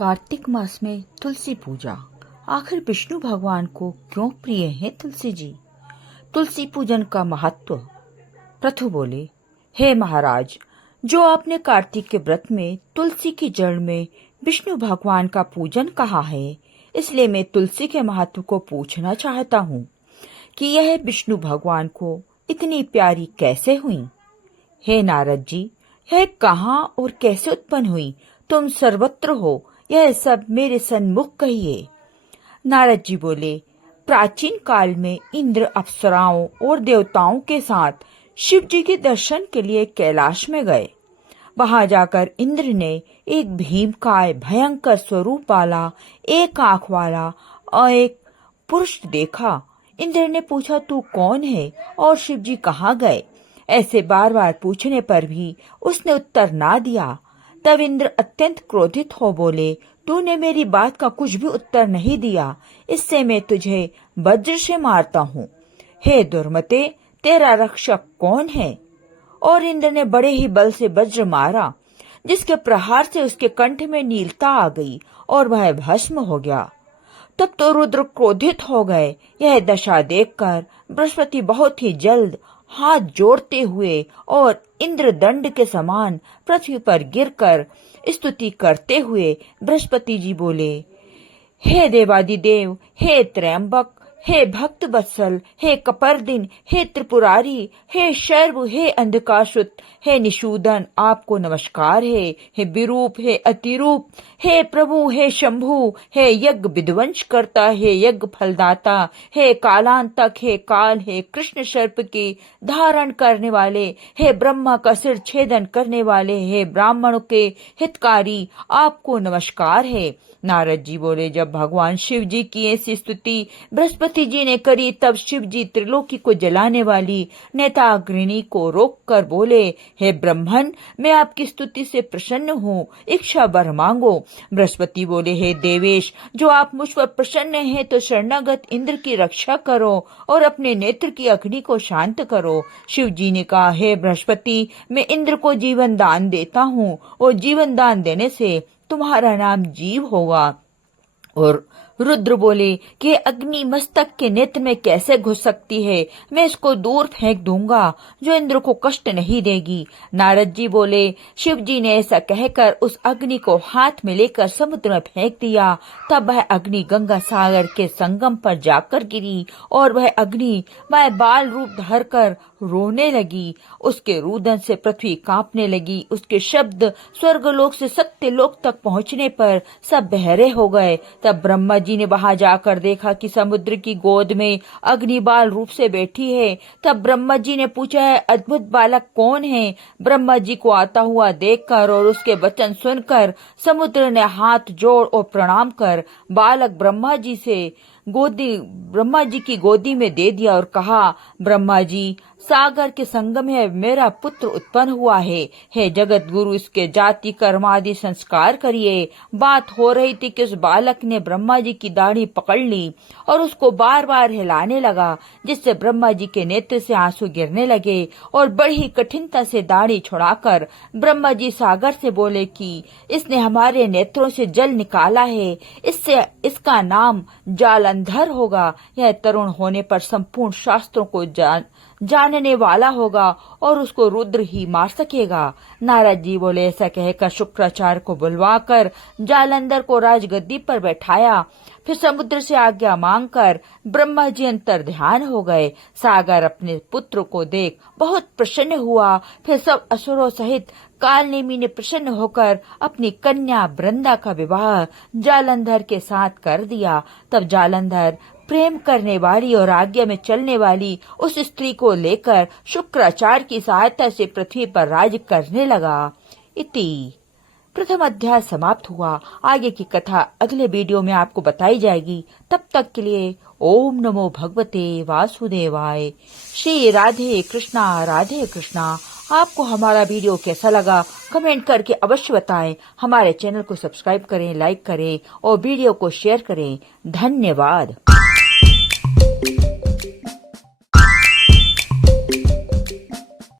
कार्तिक मास में तुलसी पूजा। आखिर विष्णु भगवान को क्यों प्रिय है तुलसी जी? तुलसी पूजन का महत्व। प्रथु बोले, हे महाराज, जो आपने कार्तिक के व्रत में तुलसी की जड़ में विष्णु भगवान का पूजन कहा है, इसलिए मैं तुलसी के महत्व को पूछना चाहता हूँ कि यह विष्णु भगवान को इतनी प्यारी कैसे हुई? हे नारद जी, यह कहाँ और कैसे उत्पन्न हुई? तुम सर्वत्र हो, यह सब मेरे सन्मुख कहिए। नारद जी बोले, प्राचीन काल में इंद्र अप्सराओं और देवताओं के साथ शिव जी के दर्शन के लिए कैलाश में गए। वहां जाकर इंद्र ने एक भीमकाय भयंकर स्वरूप वाला, एक आंख वाला और एक पुरुष देखा। इंद्र ने पूछा, तू कौन है और शिव जी कहाँ गए? ऐसे बार बार पूछने पर भी उसने उत्तर ना दिया। तब इंद्र अत्यंत क्रोधित हो बोले, तूने मेरी बात का कुछ भी उत्तर नहीं दिया, इससे मैं तुझे वज्र से मारता हूँ। हे दुर्मते, तेरा रक्षक कौन है? और इंद्र ने बड़े ही बल से वज्र मारा, जिसके प्रहार से उसके कंठ में नीलता आ गई और वह भस्म हो गया। तब तो रुद्र क्रोधित हो गए। यह दशा देखकर बृहस्पति बहुत ही जल्द हाथ जोड़ते हुए और इंद्रदंड के समान पृथ्वी पर गिरकर स्तुति करते हुए बृहस्पति जी बोले, हे देवादिदेव, हे त्रयंबक, हे भक्त वत्सल, हे कपर्दिन, हे त्रिपुरारी, हे शर्व, हे अंधकासुत, हे निषूदन, आपको नमस्कार है। हे विरूप, हे अतिरूप, हे प्रभु, हे शंभु, हे यज्ञ विध्वंस करता, हे यज्ञ फलदाता, हे कालांतक, हे काल, हे कृष्ण सर्प की धारण करने वाले, हे ब्रह्मा का सिर छेदन करने वाले, हे ब्राह्मणों के हितकारी, आपको नमस्कार है। नारद जी बोले, जब भगवान शिव जी की ऐसी स्तुति बृहस्पति जी ने करी, तब शिव जी त्रिलोकी को जलाने वाली नेताग्नि को रोक कर बोले, हे ब्रह्मन, मैं आपकी स्तुति से प्रसन्न हूँ, इच्छा वर मांगो। बृहस्पति बोले, हे देवेश, जो आप मुझ पर प्रसन्न हैं तो शरणागत इंद्र की रक्षा करो और अपने नेत्र की अग्नि को शांत करो। शिव जी ने कहा, हे बृहस्पति, मैं इंद्र को जीवन दान देता हूँ और जीवन दान देने से तुम्हारा नाम जीव होगा। और रुद्र बोले कि अग्नि मस्तक के नेत्र में कैसे घुस सकती है? मैं इसको दूर फेंक दूंगा, जो इंद्र को कष्ट नहीं देगी। नारद जी बोले, शिव जी ने ऐसा कहकर उस अग्नि को हाथ में लेकर समुद्र में फेंक दिया। तब वह अग्नि गंगा सागर के संगम पर जाकर गिरी और वह अग्नि वह बाल रूप धरकर रोने लगी। उसके रुदन से पृथ्वी कांपने लगी। उसके शब्द स्वर्गलोक से सत्यलोक तक पहुंचने पर सब बहरे हो गए। तब ब्रह्मा जी ने वहां जाकर देखा कि समुद्र की गोद में अग्नि बाल रूप से बैठी है। तब ब्रह्मा जी ने पूछा, है अद्भुत बालक कौन है? ब्रह्मा जी को आता हुआ देखकर और उसके वचन सुनकर समुद्र ने हाथ जोड़ और प्रणाम कर बालक ब्रह्मा जी की गोदी में दे दिया और कहा, ब्रह्मा जी, सागर के संगम में मेरा पुत्र उत्पन्न हुआ है। हे जगत गुरु, इसके जाति कर्म आदि संस्कार करिए। बात हो रही थी कि उस बालक ने ब्रह्मा जी की दाढ़ी पकड़ ली और उसको बार बार हिलाने लगा, जिससे ब्रह्मा जी के नेत्र से आंसू गिरने लगे और बड़ी कठिनता से दाढ़ी छुड़ाकर ब्रह्मा जी सागर से बोले कि इसने हमारे नेत्रों से जल निकाला है, इससे इसका नाम जालंधर होगा। यह तरुण होने पर संपूर्ण शास्त्रों को जानने वाला होगा और उसको रुद्र ही मार सकेगा। नारद जी बोले, ऐसा कहकर शुक्राचार्य को बुलवाकर जालंधर को राजगद्दी पर बैठाया। फिर समुद्र से आज्ञा मांगकर ब्रह्मा जी अंतर ध्यान हो गए। सागर अपने पुत्र को देख बहुत प्रसन्न हुआ। फिर सब असुरों सहित कालनेमी ने प्रसन्न होकर अपनी कन्या वृंदा का विवाह जालंधर के साथ कर दिया। तब जालंधर प्रेम करने वाली और आज्ञा में चलने वाली उस स्त्री को लेकर शुक्राचार्य की सहायता से पृथ्वी पर राज करने लगा। इति प्रथम अध्याय समाप्त हुआ। आगे की कथा अगले वीडियो में आपको बताई जाएगी। तब तक के लिए ओम नमो भगवते वासुदेवाय। श्री राधे कृष्णा। आपको हमारा वीडियो कैसा लगा कमेंट करके अवश्य बताएं। हमारे चैनल को सब्सक्राइब करें, लाइक करें और वीडियो को शेयर करें। धन्यवाद।